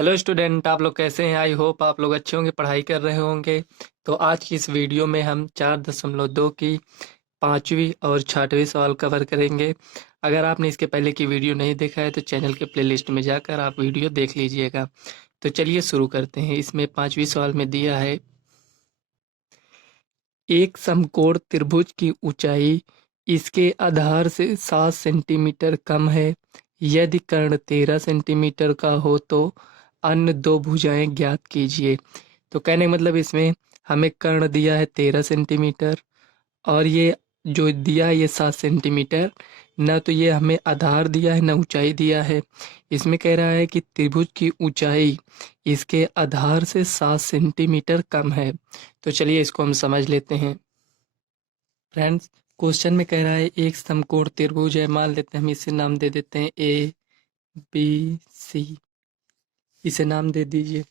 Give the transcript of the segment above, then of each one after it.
Hello student, आप लोग कैसे हैं? आई होप आप लोग अच्छे होंगे, पढ़ाई कर रहे होंगे। तो आज की इस वीडियो में हम 4.2 की पांचवी और छठवीं सवाल कवर करेंगे। अगर आपने इसके पहले की वीडियो नहीं देखा है तो चैनल के प्लेलिस्ट में जाकर आप वीडियो देख लीजिएगा। तो चलिए शुरू करते हैं। इसमें पांचवी सवाल में दिया है, एक समकोण त्रिभुज की ऊंचाई इसके आधार से 7 सेंटीमीटर कम है। यदि कर्ण 13 सेंटीमीटर का हो तो अन्य दो भुजाएं ज्ञात कीजिए। तो कहने का मतलब इसमें हमें कर्ण दिया है 13 सेंटीमीटर और ये जो दिया है ये 7 सेंटीमीटर। ना तो ये हमें आधार दिया है ना ऊंचाई दिया है। इसमें कह रहा है कि त्रिभुज की ऊंचाई इसके आधार से 7 सेंटीमीटर कम है। तो चलिए इसको हम समझ लेते हैं। फ्रेंड्स, क्वेश्चन में कह रहा है एक समकोण त्रिभुज है। मान लेते हैं, हम इसे नाम दे देते हैं ए बी सी। इसे नाम दे दीजिए।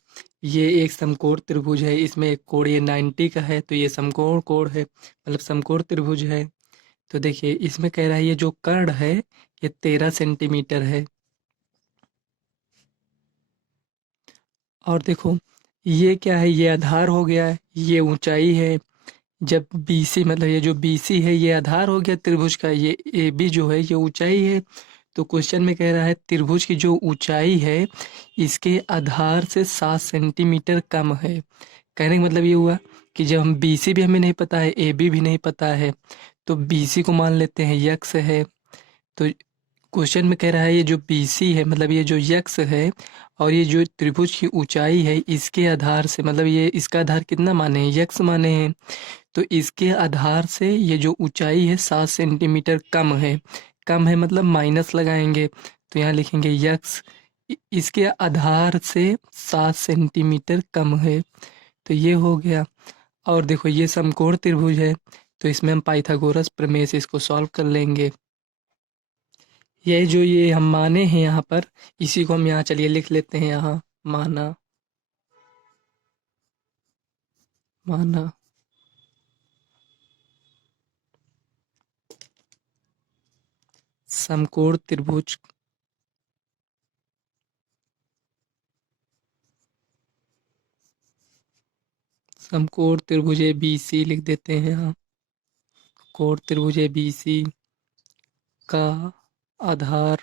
ये एक समकोण त्रिभुज है। इसमें एक कोण ये 90 का है, तो ये समकोण कोण है, मतलब समकोण त्रिभुज है। तो देखिए इसमें कह रहा है ये जो कर्ण है ये 13 सेंटीमीटर है। और देखो ये क्या है, ये आधार हो गया है, ये ऊंचाई है। जब BC मतलब ये जो BC है ये आधार हो गया त्रिभुज का, ये AB जो है ये ऊंचाई है। तो क्वेश्चन में कह रहा है त्रिभुज की जो ऊंचाई है इसके आधार से 7 सेंटीमीटर कम है। कहने का मतलब ये हुआ कि जब हम BC भी हमें नहीं पता है, AB भी नहीं पता है, तो BC को मान लेते हैं यक्स है। तो क्वेश्चन में कह रहा है ये जो BC है मतलब ये जो यक्स है और ये जो त्रिभुज की ऊंचाई है इसके आधार से, मतलब ये इसका आधार कितना माने हैं, यक्स माने हैं। तो इसके आधार से ये जो ऊंचाई है 7 सेंटीमीटर कम है। कम है मतलब माइनस लगाएंगे, तो यहाँ लिखेंगे यक्स इसके आधार से 7 सेंटीमीटर कम है। तो ये हो गया। और देखो ये समकोण त्रिभुज है, तो इसमें हम पाइथागोरस प्रमेय से इसको सॉल्व कर लेंगे। ये जो ये हम माने हैं यहाँ पर, इसी को हम यहाँ चलिए लिख लेते हैं। यहाँ माना, माना समकोण त्रिभुज, समकोण त्रिभुज BC लिख देते हैं यहाँ। कोण त्रिभुज BC का आधार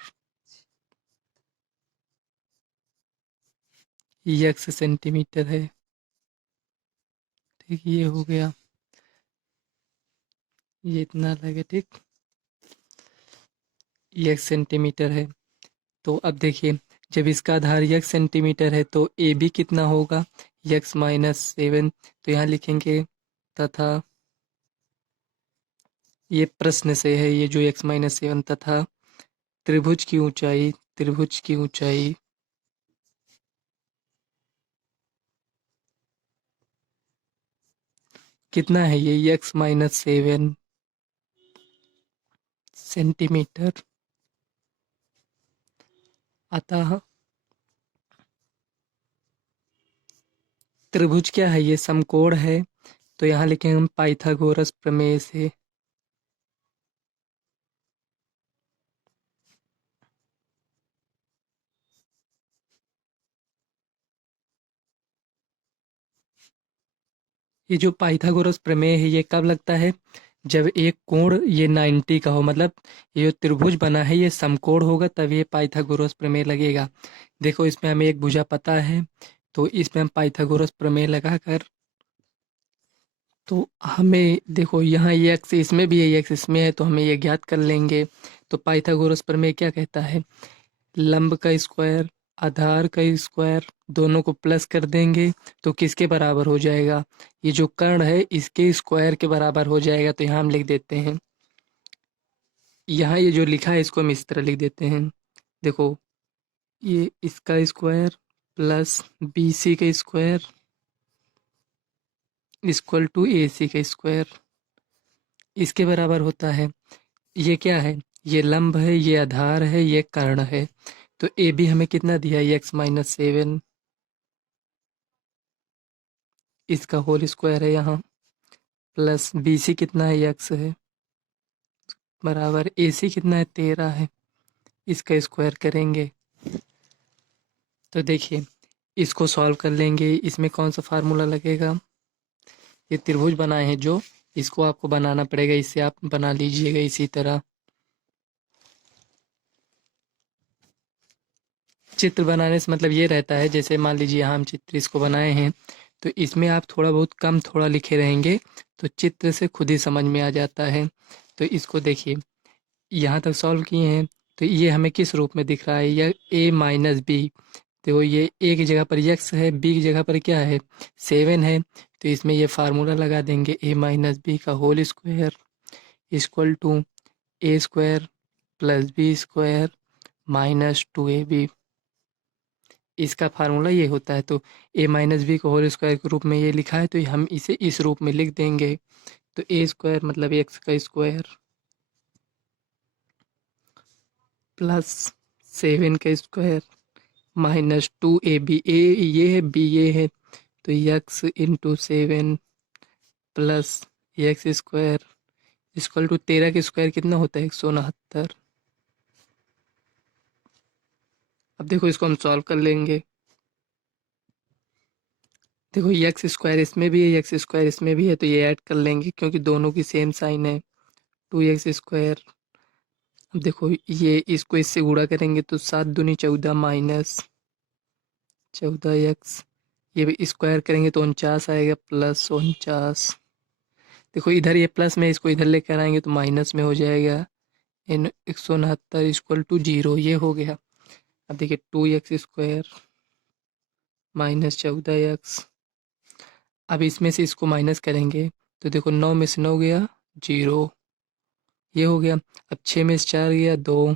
यक्स सेंटीमीटर है। ठीक, ये हो गया, ये इतना लगे। ठीक, यक्स सेंटीमीटर है। तो अब देखिए जब इसका आधार यक्स सेंटीमीटर है तो ए बी कितना होगा, x-7। तो यहाँ लिखेंगे तथा, ये प्रश्न से है, ये जो x-7 तथा त्रिभुज की ऊंचाई, त्रिभुज की ऊंचाई कितना है, ये x-7 सेंटीमीटर। अतः त्रिभुज क्या है, ये समकोण है। तो यहाँ लिखेंगे हम पाइथागोरस प्रमेय से। ये जो पाइथागोरस प्रमेय है ये कब लगता है, जब एक कोण ये 90 का हो, मतलब ये जो त्रिभुज बना है ये समकोण होगा, तब ये पाइथागोरस प्रमेय लगेगा। देखो इसमें हमें एक भुजा पता है, तो इसमें हम पाइथागोरस प्रमेय लगाकर, तो हमें देखो यहाँ ये एक्स इसमें भी है, ये एक्स इसमें है, तो हमें ये ज्ञात कर लेंगे। तो पाइथागोरस प्रमेय क्या कहता है, लंब का स्क्वायर आधार का स्क्वायर दोनों को प्लस कर देंगे तो किसके बराबर हो जाएगा, ये जो कर्ण है इसके स्क्वायर के बराबर हो जाएगा। तो यहाँ हम लिख देते हैं, यहाँ ये जो लिखा है इसको हम इस तरह लिख देते हैं। देखो ये इसका स्क्वायर प्लस BC का स्क्वायर इक्वल टू AC का स्क्वायर, इसके बराबर होता है। ये क्या है, ये लंब है, ये आधार है, ये कर्ण है। तो AB हमें कितना दिया है, x-7, इसका होल स्क्वायर है यहाँ, प्लस BC कितना है, यक्स है, बराबर AC कितना है, 13 है, इसका स्क्वायर करेंगे। तो देखिए इसको सॉल्व कर लेंगे। इसमें कौन सा फार्मूला लगेगा, ये त्रिभुज बनाए हैं जो, इसको आपको बनाना पड़ेगा। इससे आप बना लीजिएगा इसी तरह। चित्र बनाने से मतलब ये रहता है, जैसे मान लीजिए यहाँ हम चित्र इसको बनाए हैं, तो इसमें आप थोड़ा बहुत कम थोड़ा लिखे रहेंगे तो चित्र से खुद ही समझ में आ जाता है। तो इसको देखिए, यहाँ तक सॉल्व किए हैं, तो ये हमें किस रूप में दिख रहा है, यह a माइनस बी। देखो ये a की जगह पर x है, b की जगह पर क्या है 7 है, तो इसमें ये फार्मूला लगा देंगे a माइनस बी का whole square equal to a square plus b square minus 2ab। इसका फार्मूला ये होता है। तो a माइनस बी को होल स्क्वायर के रूप में ये लिखा है, तो हम इसे इस रूप में लिख देंगे। तो a स्क्वायर मतलब x का स्क्वायर प्लस 7 का स्क्वायर माइनस 2ab। a ये है, b ये है, तो x into 7 plus x square equal to 13 का स्क्वायर कितना होता है 169। अब देखो इसको हम सॉल्व कर लेंगे। देखो एक्स स्क्वायर इसमें भी है, एक्स स्क्वायर इसमें भी है, तो ये ऐड कर लेंगे क्योंकि दोनों की सेम साइन है। 2x स्क्वायर, अब देखो ये इसको इससे गुणा करेंगे तो 7 दूनी 14 माइनस 14x, ये भी स्क्वायर करेंगे तो 49 आएगा प्लस 49। देखो इधर ये प्लस में, इसको इधर लेकर आएंगे तो माइनस में हो जाएगा। इन 169 इक्वल टू 0 ये हो गया। अब देखिए 2x स्क्वायर माइनस 14x, अब इसमें से इसको माइनस करेंगे तो देखो 9 में से 9 गया 0, ये हो गया। अब 6 में से 4 गया 2,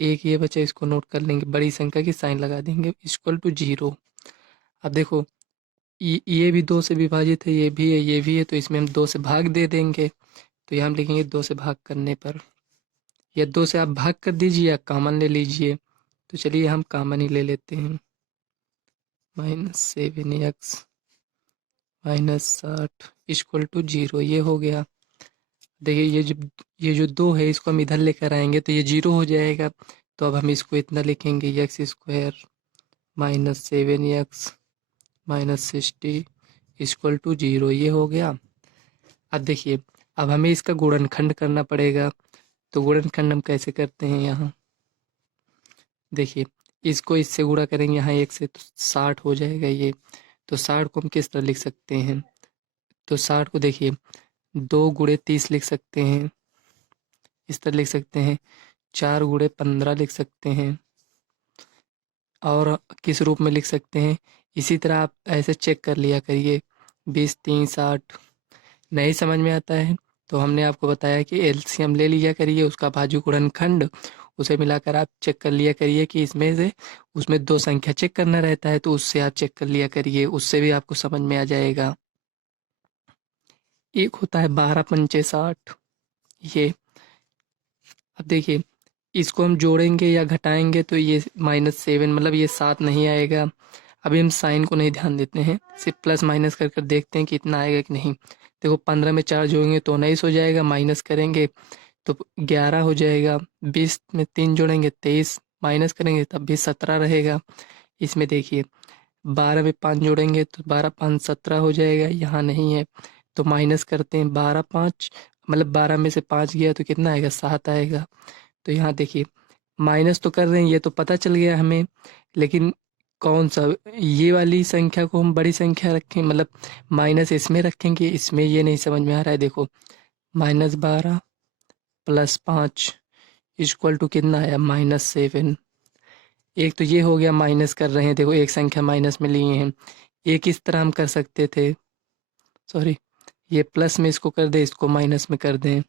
एक ये बचा, इसको नोट कर लेंगे, बड़ी संख्या की साइन लगा देंगे इक्वल टू 0। अब देखो ये भी 2 से विभाजित है, ये भी है, ये भी है, तो इसमें हम 2 से भाग दे देंगे। तो यहाँ हम लिखेंगे 2 से भाग करने पर, या 2 से आप भाग कर दीजिए या कॉमन ले लीजिए। तो चलिए हम कॉमन ही ले लेते हैं। -7x -60 इक्वल टू 0 ये हो गया। देखिए ये जो 2 है इसको हम इधर लेकर आएंगे तो ये 0 हो जाएगा। तो अब हम इसको इतना लिखेंगे x square -7x -60 equal to 0 ये हो गया। अब देखिए अब हमें इसका गुणनखंड करना पड़ेगा। तो गुणनखंड हम कैसे करते हैं, यहाँ देखिए इसको इससे गुणा करेंगे यहाँ एक से तो 60 हो जाएगा ये। तो 60 को हम किस तरह लिख सकते हैं, तो 60 को देखिए 2 गुणे 30 लिख सकते हैं, इस तरह लिख सकते हैं। 4 गुणे 15 लिख सकते हैं, और किस रूप में लिख सकते हैं, इसी तरह आप ऐसे चेक कर लिया करिए। 20 3 60 नहीं समझ में आता है तो हमने आपको बताया कि एलसीएम ले लिया करिए, उसका भाज्य गुणनखंड, उसे मिलाकर आप चेक कर लिया करिए कि इसमें से उसमें 2 संख्या चेक करना रहता है, तो उससे आप चेक कर लिया करिए, उससे भी आपको समझ में आ जाएगा। एक होता है 12 पंचे 60 ये। अब देखिए इसको हम जोड़ेंगे या घटाएंगे तो ये -7 मतलब ये 7 नहीं आएगा। अभी हम साइन को नहीं ध्यान देते हैं, सिर्फ प्लस माइनस कर कर देखते हैं कि इतना आएगा कि नहीं। देखो 15 में 4 जोड़ेंगे तो 19 हो जाएगा, माइनस करेंगे तो 11 हो जाएगा। 20 में 3 जोड़ेंगे 23, माइनस करेंगे तब भी 17 रहेगा। इसमें देखिए 12 में 5 जोड़ेंगे तो 12 5 17 हो जाएगा, यहाँ नहीं है तो माइनस करते हैं। 12 5 मतलब 12 में से 5 गया तो कितना आएगा 7 आएगा। तो यहाँ देखिए माइनस तो कर रहे हैं, ये तो पता चल गया हमें, लेकिन कौन सा, ये वाली संख्या को हम बड़ी संख्या रखें मतलब माइनस इसमें रखेंगे, इसमें ये नहीं समझ में आ रहा है। देखो -12 प्लस 5 इक्वल टू कितना आया -7। एक तो ये हो गया, माइनस कर रहे हैं, देखो एक संख्या माइनस में लिए हैं। एक इस तरह हम कर सकते थे, सॉरी ये प्लस में इसको कर दें, इसको माइनस में कर दें,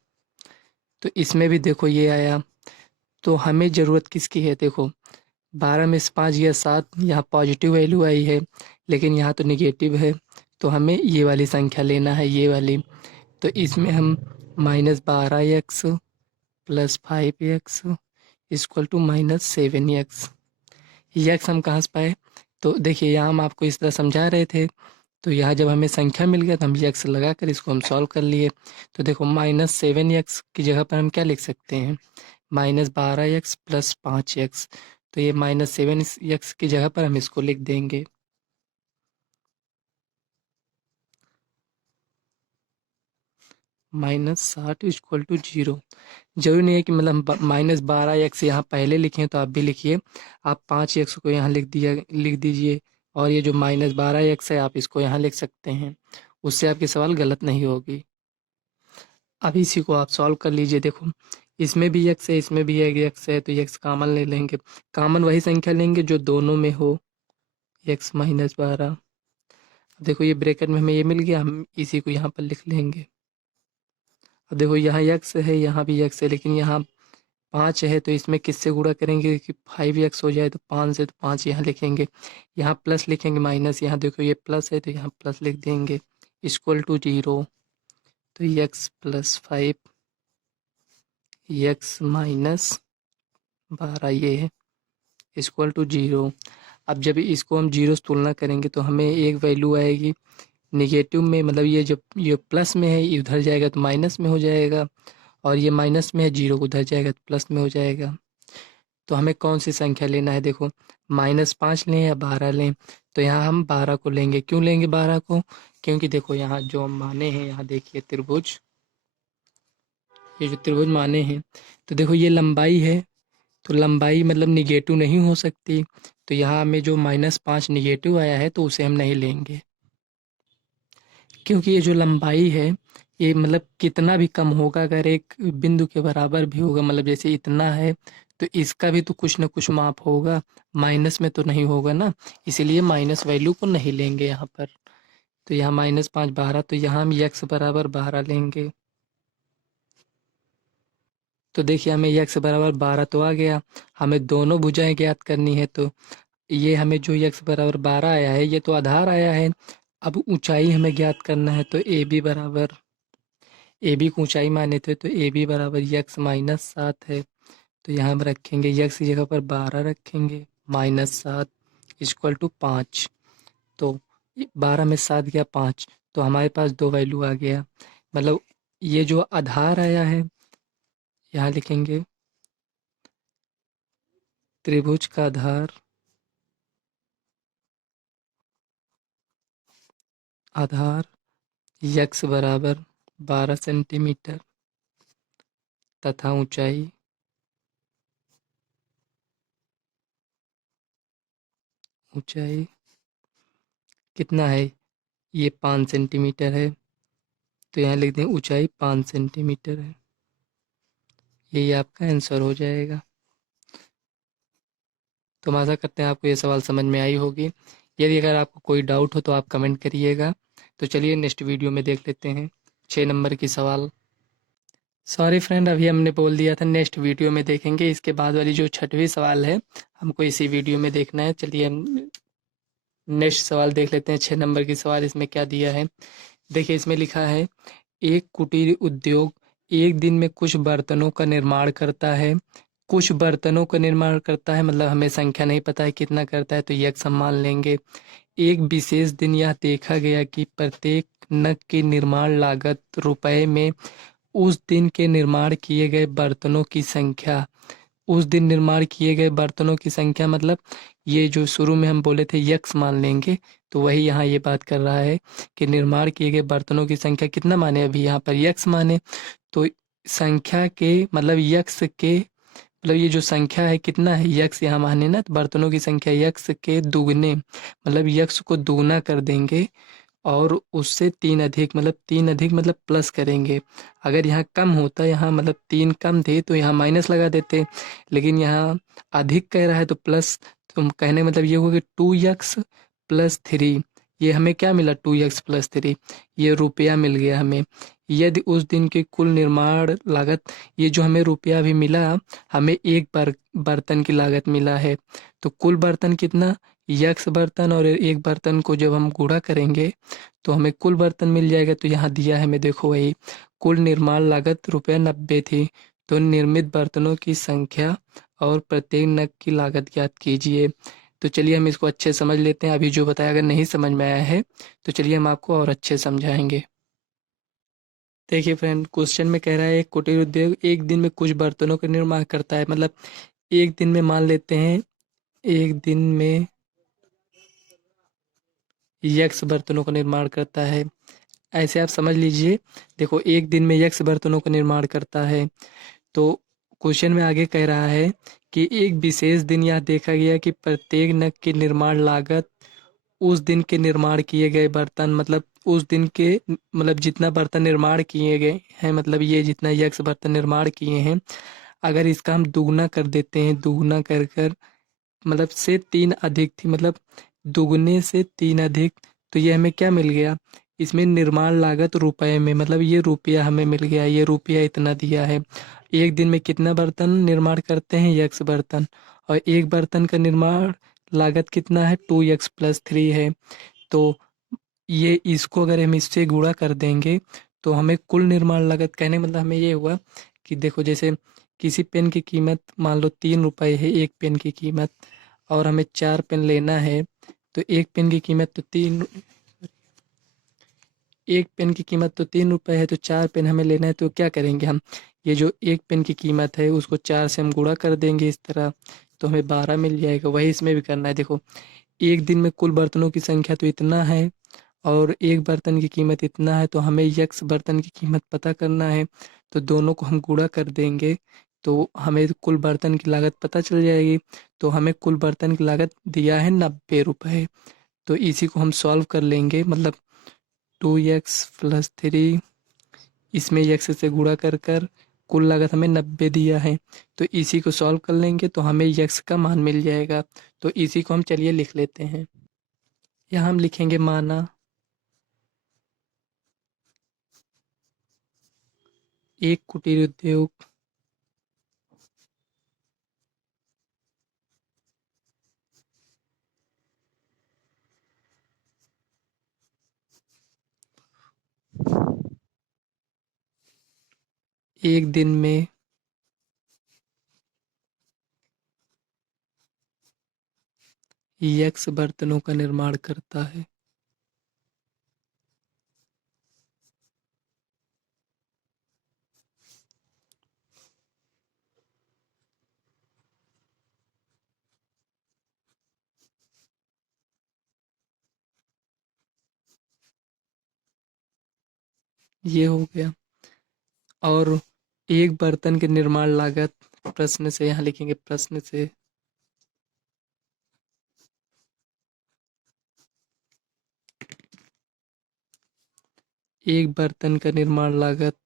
तो इसमें भी देखो ये आया। तो हमें ज़रूरत किसकी है, देखो 12 में से 5 गया 7, यहाँ पॉजिटिव वैल्यू आई है लेकिन यहाँ तो निगेटिव है, तो हमें ये वाली संख्या लेना है, ये वाली। तो इसमें हम -12x plus 5x equal to -7x। X हम कहाँ से पाए, तो देखिए यहाँ हम आपको इस तरह समझा रहे थे, तो यहाँ जब हमें संख्या मिल गया तो हम यक्स लगा कर इसको हम सॉल्व कर लिए। तो देखो -7x की जगह पर हम क्या लिख सकते हैं, -12x प्लस 5x। तो ये -7x की जगह पर हम इसको लिख देंगे। -60 = 0। जरूरी नहीं है कि मतलब -12x यहाँ पहले लिखें, तो आप भी लिखिए। आप 5x को यहाँ लिख दीजिए, और ये जो -12x है आप इसको यहाँ लिख सकते हैं। उससे आपकी सवाल गलत नहीं होगी। अब इसी को आप सॉल्व कर लीजिए। देखो, इसमें भी x है, इसमें भी एक x है, तो x कॉमन ले लेंगे। कॉमन वही संख्या लेंगे जो दोनों में हो, x -12। देखो ये ब्रैकेट में हमें ये मिल गया, हम इसी को यहाँ पर लिख लेंगे। अब देखो यहाँ x है, यहाँ भी x है, लेकिन यहाँ 5 है, तो इसमें किससे गुणा करेंगे कि 5x हो जाए, तो 5 से, तो 5 यहाँ लिखेंगे। यहाँ प्लस लिखेंगे, माइनस, यहाँ देखो ये प्लस है तो यहाँ प्लस लिख देंगे। =0, तो x + 5 x -12 ये है, =0। अब जब इसको हम 0 से तुलना करेंगे तो हमें एक वैल्यू आएगी निगेटिव में, मतलब ये जब ये प्लस में है, ये उधर जाएगा तो माइनस में हो जाएगा, और ये माइनस में है, 0 उधर जाएगा तो प्लस में हो जाएगा। तो हमें कौन सी संख्या लेना है? देखो, -5 लें या 12 लें? तो यहाँ हम 12 को लेंगे। क्यों लेंगे 12 को? क्योंकि देखो यहाँ जो हम माने हैं, यहाँ देखिए त्रिभुज, ये जो त्रिभुज माने हैं, तो देखो ये लंबाई है, तो लंबाई मतलब निगेटिव नहीं हो सकती। तो यहाँ हमें जो -5 निगेटिव आया है, तो उसे हम नहीं लेंगे, क्योंकि ये जो लंबाई है, ये मतलब कितना भी कम होगा, अगर एक बिंदु के बराबर भी होगा, मतलब जैसे इतना है, तो इसका भी तो कुछ ना कुछ माप होगा, माइनस में तो नहीं होगा ना, इसीलिए माइनस वैल्यू को नहीं लेंगे यहाँ पर। तो यहाँ -5 12, तो यहाँ हम x बराबर 12 लेंगे। तो देखिए हमें x बराबर 12 तो आ गया। हमें दोनों भुजाएं ज्ञात करनी है, तो ये हमें जो x बराबर 12 आया है, ये तो आधार आया है। अब ऊंचाई हमें ज्ञात करना है, तो ए बी को ऊंचाई माने थे, तो ए बी बराबर x -7 है। तो यहाँ हम रखेंगे x की जगह पर 12 रखेंगे, -7 = 5। तो 12 में 7 गया 5, तो हमारे पास दो वैल्यू आ गया। मतलब ये जो आधार आया है, यहाँ लिखेंगे त्रिभुज का आधार x बराबर 12 सेंटीमीटर तथा ऊंचाई कितना है? ये 5 सेंटीमीटर है, तो यहाँ लिख दें ऊंचाई 5 सेंटीमीटर है। यही आपका आंसर हो जाएगा। तो हम आशा करते हैं आपको ये सवाल समझ में आई होगी। यदि अगर आपको कोई डाउट हो तो आप कमेंट करिएगा। तो चलिए नेक्स्ट वीडियो में देख लेते हैं 6 नंबर की सवाल। सॉरी फ्रेंड, अभी हमने बोल दिया था नेक्स्ट वीडियो में देखेंगे। इसके बाद वाली जो 6वीं सवाल है, हमको इसी वीडियो में देखना है। चलिए हम नेक्स्ट सवाल देख लेते हैं। 6 नंबर की सवाल इसमें क्या दिया है, देखिए इसमें लिखा है, एक कुटीर उद्योग एक दिन में कुछ बर्तनों का निर्माण करता है। कुछ बर्तनों का निर्माण करता है, मतलब हमें संख्या नहीं पता है कितना करता है, तो ये एक मान लेंगे। एक विशेष दिन यह देखा गया कि प्रत्येक नग की निर्माण लागत रुपए में उस दिन के निर्माण किए गए बर्तनों की संख्या, उस दिन निर्माण किए गए बर्तनों की संख्या, मतलब ये जो शुरू में हम बोले थे यक्स मान लेंगे, तो वही यहाँ ये बात कर रहा है कि निर्माण किए गए बर्तनों की संख्या कितना माने, अभी यहाँ पर यक्स माने, तो संख्या के मतलब यक्स के, मतलब ये जो संख्या है कितना है, यक्स यहाँ माने ना, तो बर्तनों की संख्या यक्स के दुगने, मतलब यक्स को दुगना कर देंगे, और उससे 3 अधिक, मतलब 3 अधिक मतलब प्लस करेंगे। अगर यहाँ कम होता, यहाँ मतलब 3 कम थे तो यहाँ माइनस लगा देते, लेकिन यहाँ अधिक कह रहा है तो प्लस। तो कहने का मतलब ये होगा कि 2x + 3, ये हमें क्या मिला, 2x + 3, ये रुपया मिल गया हमें। यदि उस दिन की कुल निर्माण लागत, ये जो हमें रुपया भी मिला, हमें एक बर्तन की लागत मिला है, तो कुल बर्तन कितना, यक्स बर्तन, और एक बर्तन को जब हम गुणा करेंगे तो हमें कुल बर्तन मिल जाएगा। तो यहाँ दिया है हमें, देखो वही, कुल निर्माण लागत ₹90 थी, तो निर्मित बर्तनों की संख्या और प्रत्येक नग की लागत ज्ञात कीजिए। तो चलिए हम इसको अच्छे समझ लेते हैं। अभी जो बताया अगर नहीं समझ में आया है तो चलिए हम आपको और अच्छे समझाएंगे। देखिए फ्रेंड, क्वेश्चन में कह रहा है एक कुटीर उद्योग एक दिन में कुछ बर्तनों का निर्माण करता है, मतलब एक दिन में मान लेते हैं एक दिन में यक्स बर्तनों का निर्माण करता है। ऐसे आप समझ लीजिए। देखो, एक दिन में यक्स बर्तनों का निर्माण करता है। तो क्वेश्चन में आगे कह रहा है कि एक विशेष दिन यह देखा गया कि प्रत्येक नग की निर्माण लागत उस दिन के निर्माण किए गए बर्तन, मतलब उस दिन के मतलब जितना बर्तन निर्माण किए गए हैं, मतलब ये जितना यक्स बर्तन निर्माण किए हैं, अगर इसका हम दुगना कर देते हैं, दुगना कर कर मतलब से 3 अधिक थी, मतलब दुगने से 3 अधिक, तो ये हमें क्या मिल गया? इसमें निर्माण लागत रुपए में, मतलब ये रुपया हमें मिल गया, ये रुपया इतना दिया है। एक दिन में कितना बर्तन निर्माण करते हैं? यक्स बर्तन। और एक बर्तन का निर्माण लागत कितना है? 2x+3 है। तो ये इसको अगर हम इससे गुणा कर देंगे तो हमें कुल निर्माण लागत, कहने का मतलब हमें ये हुआ कि देखो, जैसे किसी पेन की कीमत मान लो 3 रुपए है, एक पेन की कीमत, और हमें 4 पेन लेना है। तो एक पेन की कीमत तो तीन एक पेन की कीमत तो 3 रुपए है, तो 4 पेन हमें लेना है। तो क्या करेंगे हम? ये जो एक पेन की कीमत है उसको 4 से हम गुणा कर देंगे इस तरह, तो हमें 12 मिल जाएगा। वही इसमें भी करना है। देखो, एक दिन में कुल बर्तनों की संख्या तो इतना है और एक बर्तन की कीमत इतना है, तो हमें यक्स बर्तन की कीमत पता करना है। तो दोनों को हम गुणा कर देंगे तो हमें कुल बर्तन की लागत पता चल जाएगी। तो हमें कुल बर्तन की लागत दिया है 90 रुपए। तो इसी को हम सॉल्व कर लेंगे, मतलब 2x+3, इसमें यक्स से गुणा कर कर कुल लागत हमें 90 दिया है। तो इसी को सॉल्व कर लेंगे तो हमें यक्स का मान मिल जाएगा। तो इसी को हम चलिए लिख लेते हैं। यहाँ हम लिखेंगे माना एक कुटीर उद्योग एक दिन में यक्स बर्तनों का निर्माण करता है। ये हो गया। और एक बर्तन के निर्माण लागत, प्रश्न से यहाँ लिखेंगे, प्रश्न से एक बर्तन का निर्माण लागत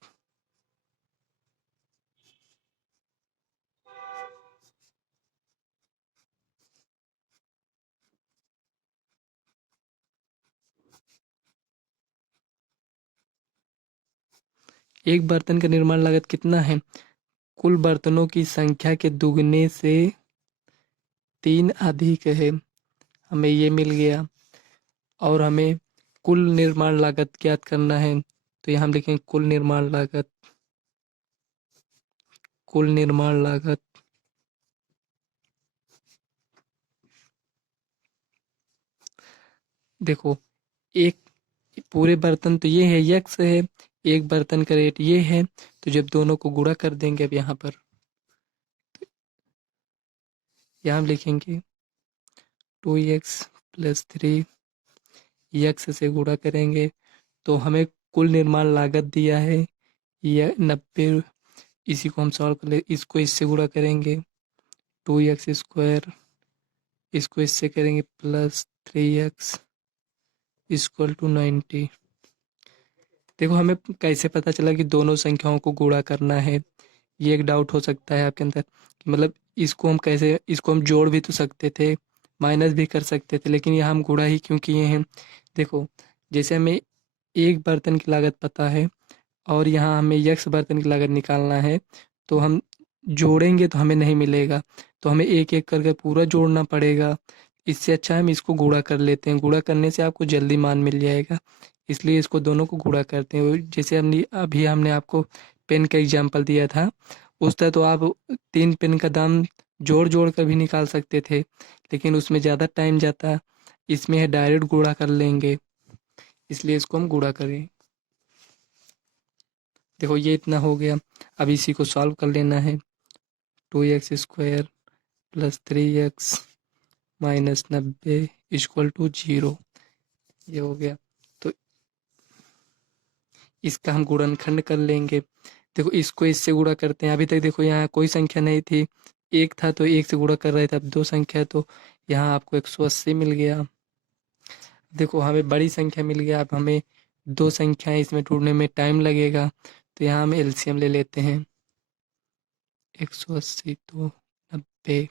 एक बर्तन का निर्माण लागत कितना है? कुल बर्तनों की संख्या के दुगने से 3 अधिक है, हमें ये मिल गया। और हमें कुल निर्माण लागत ज्ञात करना है। तो यहाँ हम लिखेंगे कुल निर्माण लागत। कुल निर्माण लागत देखो, एक पूरे बर्तन तो ये है, यक्स है, एक बर्तन का रेट ये है। तो जब दोनों को गुणा कर देंगे, अब यहाँ हम लिखेंगे 2x+3, यक्स से गुणा करेंगे तो हमें कुल निर्माण लागत दिया है यह 90। इसी को हम सॉल्व कर ले, इसको इससे गुणा करेंगे 2x², इसको इससे करेंगे +3x = 90। देखो, हमें कैसे पता चला कि दोनों संख्याओं को गुणा करना है? ये एक डाउट हो सकता है आपके अंदर कि मतलब इसको हम जोड़ भी तो सकते थे, माइनस भी कर सकते थे, लेकिन यहाँ हम गुणा ही क्यों किए हैं? देखो, जैसे हमें एक बर्तन की लागत पता है और यहाँ हमें यक्स बर्तन की लागत निकालना है, तो हम जोड़ेंगे तो हमें नहीं मिलेगा, तो हमें एक एक करके पूरा जोड़ना पड़ेगा। इससे अच्छा हम इसको गुणा कर लेते हैं, गुणा करने से आपको जल्दी मान मिल जाएगा। इसलिए इसको दोनों को गुणा करते हैं। जैसे हमने अभी हमने आपको पेन का एग्जाम्पल दिया था, उस तरह तो आप 3 पेन का दाम जोड़ जोड़ कर भी निकाल सकते थे, लेकिन उसमें ज़्यादा टाइम जाता। इसमें है डायरेक्ट गुणा कर लेंगे, इसलिए इसको हम गुणा करें। देखो, ये इतना हो गया। अब इसी को सॉल्व कर लेना है। 2x² + 3x minus 90 equal to 0। ये हो गया। तो इसका हम गुणनखंड कर लेंगे। देखो इसको इससे गुणा करते हैं। अभी तक देखो यहाँ कोई संख्या नहीं थी, एक था तो एक से गुणा कर रहे थे, अब दो संख्या है तो यहाँ आपको 180 मिल गया। देखो हमें बड़ी संख्या मिल गया। अब हमें दो संख्याएं इसमें ढूंढने में टाइम लगेगा, तो यहाँ हम एलसीएम ले लेते हैं। 180 तो 90,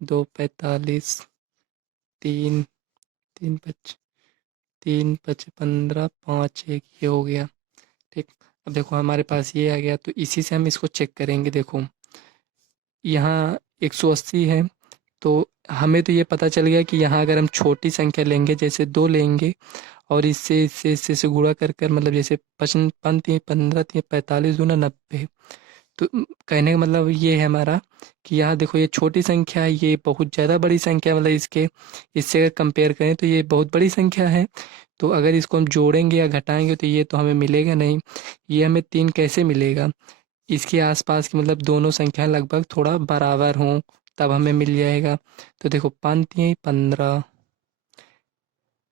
2 45, 3 3 5 15, 5 1, ये हो गया। ठीक। अब देखो हमारे पास ये आ गया, तो इसी से हम इसको चेक करेंगे। देखो यहाँ 180 है, तो हमें तो ये पता चल गया कि यहाँ अगर हम छोटी संख्या लेंगे, जैसे 2 लेंगे और इससे से गुणा कर कर, मतलब जैसे 55 15 45 दूना 90। तो कहने का मतलब ये है हमारा कि यहाँ देखो ये छोटी संख्या है, ये बहुत ज़्यादा बड़ी संख्या है, मतलब इससे अगर कंपेयर करें तो ये बहुत बड़ी संख्या है। तो अगर इसको हम जोड़ेंगे या घटाएंगे तो ये तो हमें मिलेगा नहीं। ये हमें 3 कैसे मिलेगा? इसके आसपास की मतलब दोनों संख्या लगभग थोड़ा बराबर हों, तब हमें मिल जाएगा। तो देखो 5 3 15,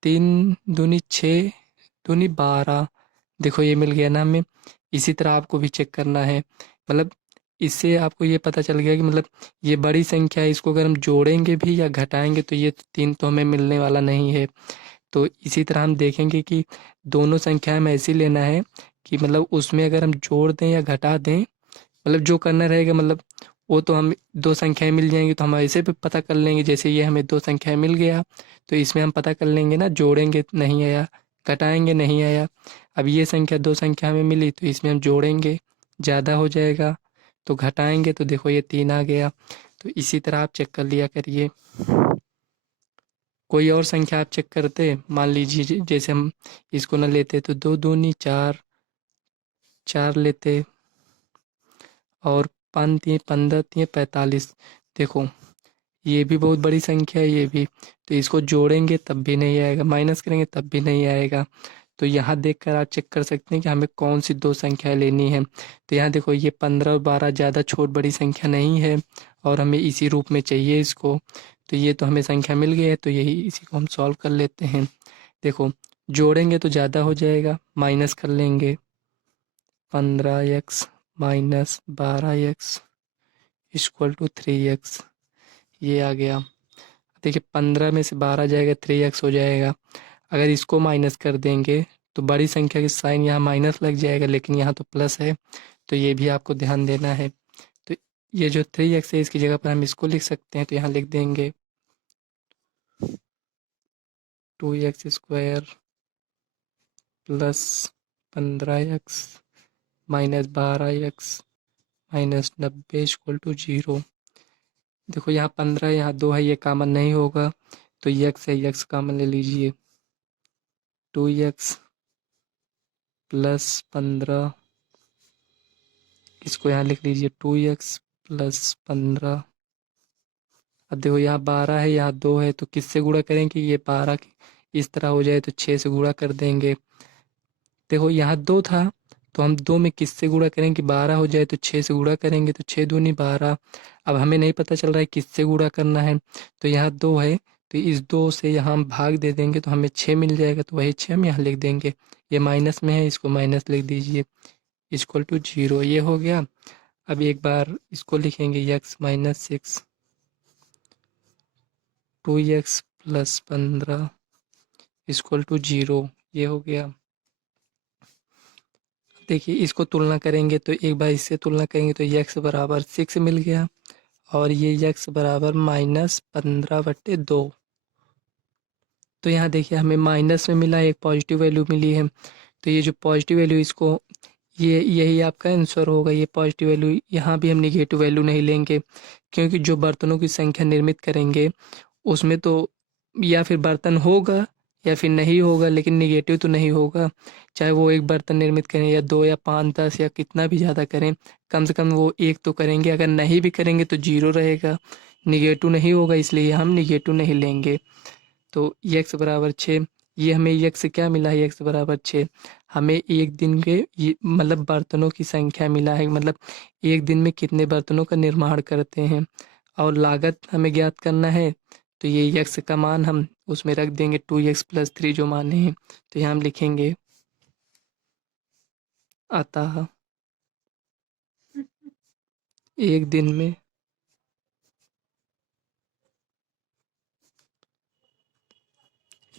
3 दूनी 6, दूनी 12। देखो ये मिल गया ना हमें। इसी तरह आपको भी चेक करना है। मतलब इससे आपको ये पता चल गया कि मतलब ये बड़ी संख्या है, इसको अगर हम जोड़ेंगे भी या घटाएंगे तो ये 3 तो हमें मिलने वाला नहीं है। तो इसी तरह हम देखेंगे कि दोनों संख्याएं हमें ऐसी लेना है कि मतलब उसमें अगर हम जोड़ दें या घटा दें, मतलब जो करना रहेगा, मतलब वो तो हम दो संख्याएं मिल जाएंगी तो हम ऐसे भी पता कर लेंगे। जैसे ये हमें दो संख्याएं मिल गया, तो इसमें हम पता कर लेंगे ना, जोड़ेंगे नहीं आया, घटाएंगे नहीं आया। अब ये संख्या दो संख्या हमें मिली तो इसमें हम जोड़ेंगे, ज़्यादा हो जाएगा, तो घटाएंगे तो देखो ये 3 आ गया। तो इसी तरह आप चेक कर लिया करिए। कोई और संख्या आप चेक करते, मान लीजिए जैसे हम इसको ना लेते तो 2 दूनी 4, 4 लेते, और 5 3 15 3 45। देखो ये भी बहुत बड़ी संख्या है ये भी, तो इसको जोड़ेंगे तब भी नहीं आएगा, माइनस करेंगे तब भी नहीं आएगा। तो यहाँ देखकर आप चेक कर सकते हैं कि हमें कौन सी दो संख्या लेनी है। तो यहाँ देखो ये 15 और 12 ज़्यादा छोट बड़ी संख्या नहीं है, और हमें इसी रूप में चाहिए इसको। तो ये तो हमें संख्या मिल गई है, तो यही इसी को हम सॉल्व कर लेते हैं। देखो जोड़ेंगे तो ज़्यादा हो जाएगा, माइनस कर लेंगे। 15x minus 12x equal to 3x, ये आ गया। देखिए 15 में से 12 जाएगा, 3x हो जाएगा। अगर इसको माइनस कर देंगे तो बड़ी संख्या की साइन यहाँ माइनस लग जाएगा, लेकिन यहाँ तो प्लस है, तो ये भी आपको ध्यान देना है। तो ये जो 3x है इसकी जगह पर हम इसको लिख सकते हैं, तो यहाँ लिख देंगे 2x square plus 15x minus 12x minus 90 equal to 0। देखो यहाँ 15 यहाँ 2 है, ये कामन नहीं होगा, तो x है, x कामन ले लीजिए। 2x प्लस 15, इसको यहाँ लिख लीजिए 2x प्लस 15। अब देखो यहाँ 12 है, यहाँ 2 है, तो किससे गुणा करेंगे? ये 12 इस तरह हो जाए तो 6 से गुणा कर देंगे। देखो यहाँ 2 था, तो हम 2 में किससे गुणा करेंगे? 12 हो जाए तो 6 से गुणा करेंगे, तो 6 दूनी 12। अब हमें नहीं पता चल रहा है किससे गुणा करना है, तो यहाँ 2 है, तो इस 2 से यहाँ हम भाग दे देंगे तो हमें 6 मिल जाएगा, तो वही 6 हम यहाँ लिख देंगे। ये माइनस में है, इसको माइनस लिख दीजिए, इक्वल टू 0। ये हो गया। अब एक बार इसको लिखेंगे x minus 6, 2x plus 15 equal to 0। ये हो गया। देखिए इसको तुलना करेंगे तो एक बार इससे तुलना करेंगे तो x बराबर 6 मिल गया, और ये x बराबर -15/2। तो यहाँ देखिए हमें माइनस में मिला, एक पॉजिटिव वैल्यू मिली है, तो ये जो पॉजिटिव वैल्यू इसको, ये यही आपका आंसर होगा। ये पॉजिटिव वैल्यू, यहाँ भी हम निगेटिव वैल्यू नहीं लेंगे, क्योंकि जो बर्तनों की संख्या निर्मित करेंगे उसमें तो या फिर बर्तन होगा या फिर नहीं होगा, लेकिन निगेटिव तो नहीं होगा। चाहे वो एक बर्तन निर्मित करें या 2 या 5 10 या कितना भी ज़्यादा करें, कम से कम वो एक तो करेंगे। अगर नहीं भी करेंगे तो 0 रहेगा, निगेटिव नहीं होगा, इसलिए हम निगेटिव नहीं लेंगे। तो x बराबर 6, ये हमें x क्या मिला है? x बराबर 6 हमें एक दिन के ये मतलब बर्तनों की संख्या मिला है, मतलब एक दिन में कितने बर्तनों का निर्माण करते हैं। और लागत हमें ज्ञात करना है, तो ये यक्स का मान हम उसमें रख देंगे 2x+3 जो माने हैं। तो यहाँ हम लिखेंगे अतः एक दिन में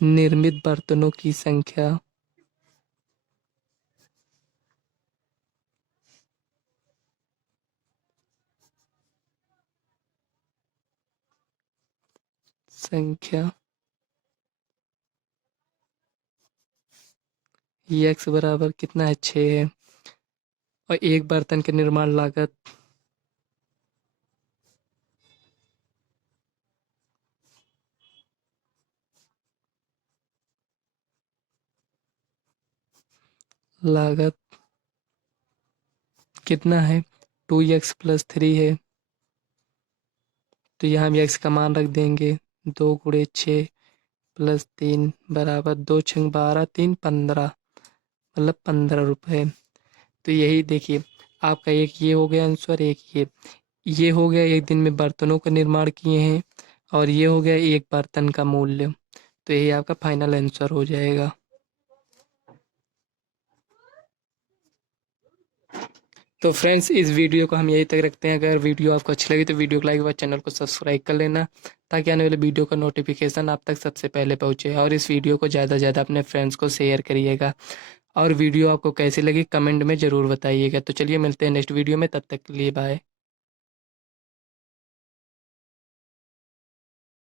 निर्मित बर्तनों की संख्या x बराबर कितना है 6 है। और एक बर्तन के निर्माण लागत कितना है 2x+3 है। तो यहाँ हम x का मान रख देंगे 2 × 6 + 3 बराबर 2×6 = 12 3 15 मतलब 15 रुपये। तो यही देखिए आपका एक ये हो गया आंसर, एक ये हो गया एक दिन में बर्तनों का निर्माण किए हैं, और ये हो गया एक बर्तन का मूल्य। तो यही आपका फाइनल आंसर हो जाएगा। तो फ्रेंड्स इस वीडियो को हम यहीं तक रखते हैं। अगर वीडियो आपको अच्छी लगी तो वीडियो को लाइक व चैनल को सब्सक्राइब कर लेना, ताकि आने वाले वीडियो का नोटिफिकेशन आप तक सबसे पहले पहुंचे। और इस वीडियो को ज़्यादा से ज़्यादा अपने फ्रेंड्स को शेयर करिएगा। और वीडियो आपको कैसी लगी कमेंट में ज़रूर बताइएगा। तो चलिए मिलते हैं नेक्स्ट वीडियो में, तब तक के लिए बाय।